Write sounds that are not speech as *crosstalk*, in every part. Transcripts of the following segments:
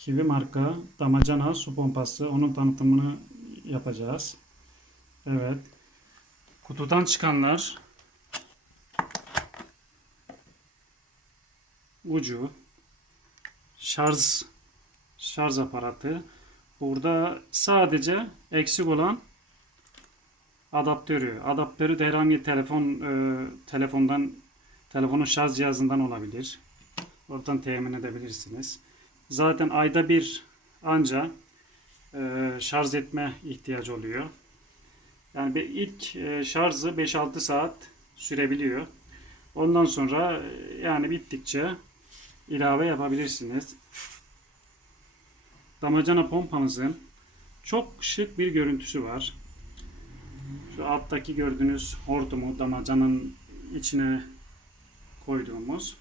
Kiwi marka damacana su pompası. Onun tanıtımını yapacağız. Evet. Kutudan çıkanlar ucu şarj şarj aparatı. Burada sadece eksik olan adaptörü. Adaptörü de herhangi telefon e, telefondan telefonun şarj cihazından olabilir. Oradan temin edebilirsiniz. Zaten ayda bir anca e, şarj etme ihtiyacı oluyor. Yani ilk e, şarjı 5-6 saat sürebiliyor. Ondan sonra e, yani bittikçe ilave yapabilirsiniz. Damacana pompamızın çok şık bir görüntüsü var. Şu alttaki gördüğünüz hortumu damacanın içine koyduğumuz.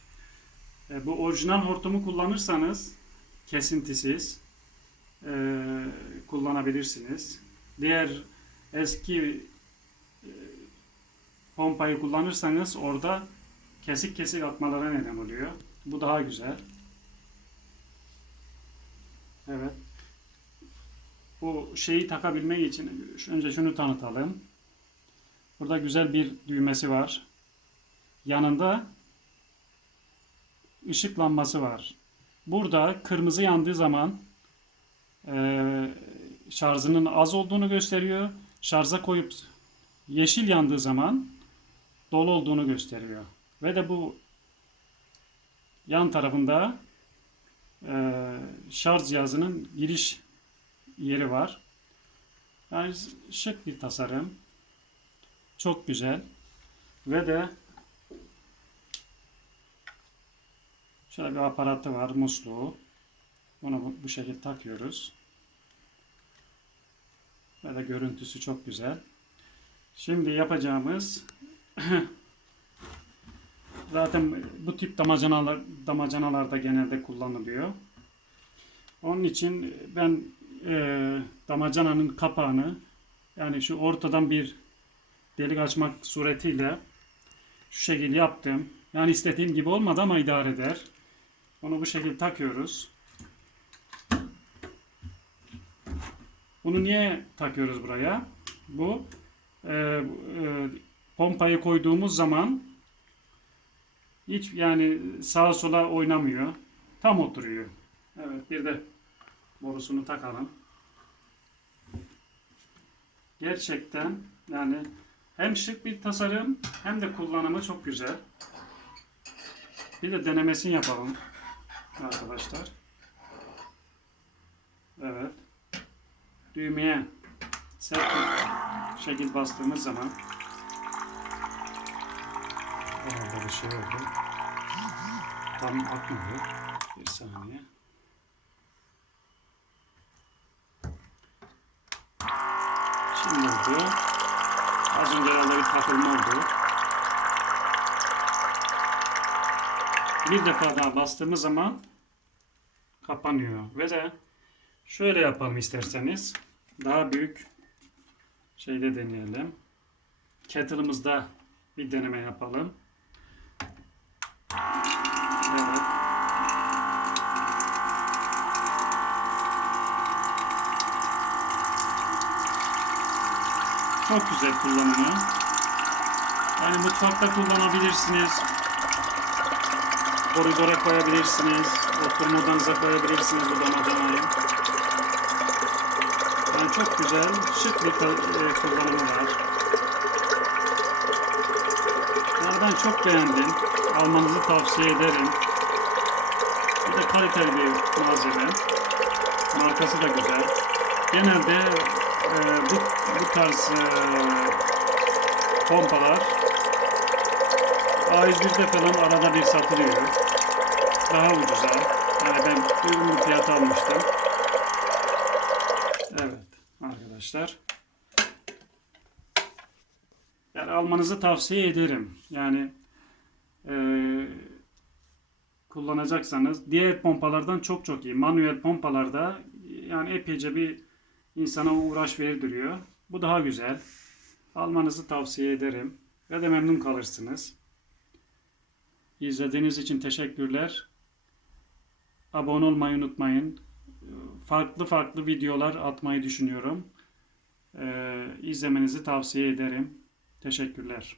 E, bu orijinal hortumu kullanırsanız kesintisiz e, kullanabilirsiniz. Diğer eski e, pompayı kullanırsanız orada kesik kesik atmalara neden oluyor. Bu daha güzel. Evet. Bu şeyi takabilmek için önce şunu tanıtalım. Burada güzel bir düğmesi var. Yanında ışık lambası var. Burada kırmızı yandığı zaman eee şarjının az olduğunu gösteriyor. Şarja koyup yeşil yandığı zaman dolu olduğunu gösteriyor. Ve de bu yan tarafında eee, şarj cihazının giriş yeri var. Yani şık bir tasarım. Çok güzel. Ve de şöyle bir aparatı var, musluğu. Bunu bu, şekilde takıyoruz. Ve de görüntüsü çok güzel. Şimdi yapacağımız *clears throat* zaten bu tip damacanalar damacanalarda genelde kullanılıyor. Onun için ben e, damacananın kapağını yani şu ortadan bir delik açmak suretiyle şu şekilde yaptım. Yani istediğim gibi olmadı ama idare eder. Onu bu şekilde takıyoruz. Bunu niye takıyoruz buraya? Bu e, e, pompayı koyduğumuz zaman hiç yani sağa sola oynamıyor. Tam oturuyor. Evet bir de borusunu takalım. Gerçekten yani hem şık bir tasarım hem de kullanımı çok güzel. Bir de denemesini yapalım arkadaşlar. Evet. Düğmeye sert bir şekil bastığımız zaman herhalde bir şey oldu. Tam akmadı. Bir saniye. Şimdi oldu. Az önce herhalde bir takılma oldu. Bir defa daha bastığımız zaman kapanıyor. Ve de şöyle yapalım isterseniz. Daha büyük şeyde deneyelim. Kettle'ımızda bir deneme yapalım. Çok güzel kullanımı. Yani mutfakta kullanabilirsiniz. Koridora koyabilirsiniz. Oturma odanıza koyabilirsiniz bu damacanayı. Yani çok güzel, şık bir e, kullanımı var. Yani ben çok beğendim. Almanızı tavsiye ederim. Bir de kaliteli bir malzeme. Markası da güzel. Genelde e, bu, bu tarz e, pompalar A101'de falan arada bir satılıyor. Daha ucuza. Yani ben uygun bir fiyat almıştım. Evet arkadaşlar. Yani almanızı tavsiye ederim. Yani eee, kullanacaksanız diğer pompalardan çok çok iyi. Manuel pompalarda yani epeyce bir insana uğraş verdiriyor. Bu daha güzel. Almanızı tavsiye ederim. Ve de memnun kalırsınız. İzlediğiniz için teşekkürler. Abone olmayı unutmayın. farklı farklı videolar atmayı düşünüyorum. Ee, izlemenizi tavsiye ederim. Teşekkürler.